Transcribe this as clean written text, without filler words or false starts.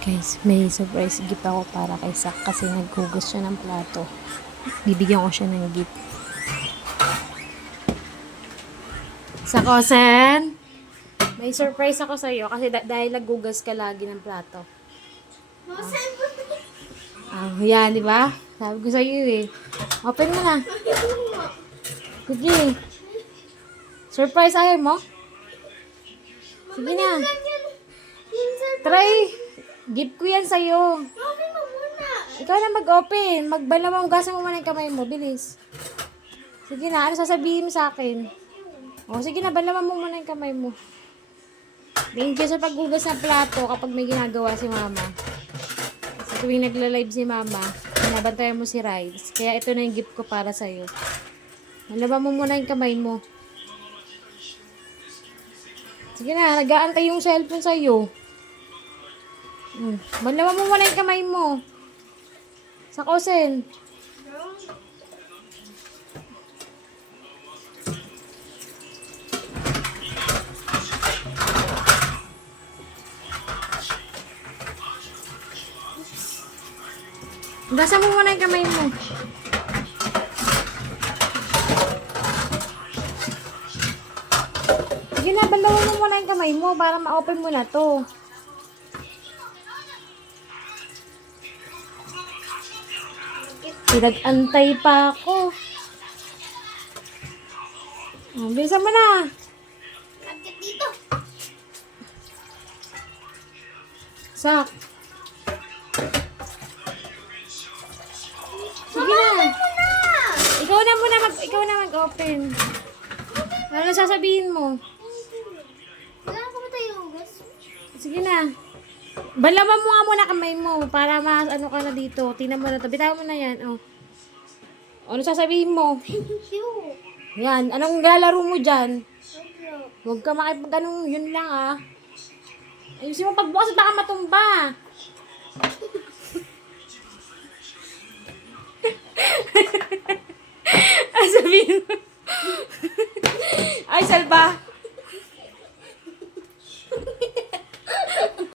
Guys, may surprise gift ako para kay Sak kasi naghugas siya ng plato. Bibigyan ko siya ng gift. Sakosen, may surprise ako sa'yo kasi dahil naghugas ka lagi ng plato. Yan, di ba? Sabi ko sa'yo eh. Open mo na. Sige. Surprise ayaw mo? Sige na. Try. Gift ko yan sa'yo. Ikaw na mag-open. Magbalawang gasan mo muna yung kamay mo. Bilis. Sige na. Ano sasabihin mo sa akin? O, sige na. Balawan mo muna yung kamay mo. Thank you sa paghugas ng plato kapag may ginagawa si mama. Kasi tuwing nagla-live si mama, binabantayan mo si Rides. Kaya ito na yung gift ko para sa'yo. Balawan mo muna yung kamay mo. Sige na. Nag-aantay yung cellphone sa'yo. Balawan mo muna yung kamay mo. Sakosen. Gasa mo muna yung kamay mo. Sige na, balawan mo muna yung kamay mo para ma-open mo na to. Pinag-antay pa ako. Bilisan mo na. Sak. Sige na. Ikaw na mag-open. Ano sasabihin mo? Wala ko ba tayo hugas? Sige na. Balawan mo nga muna kamay mo para ano ka na dito. Tingnan mo na to. Bitawan mo na yan. Oh. Ano sasabihin mo? Thank you. Yan. Anong lalaro mo dyan? Roblox. Huwag ka makipag-anong yun lang ah. Ayusin mo pagbukas at baka matumba. Ay, sabihin mo. Ay, Salba.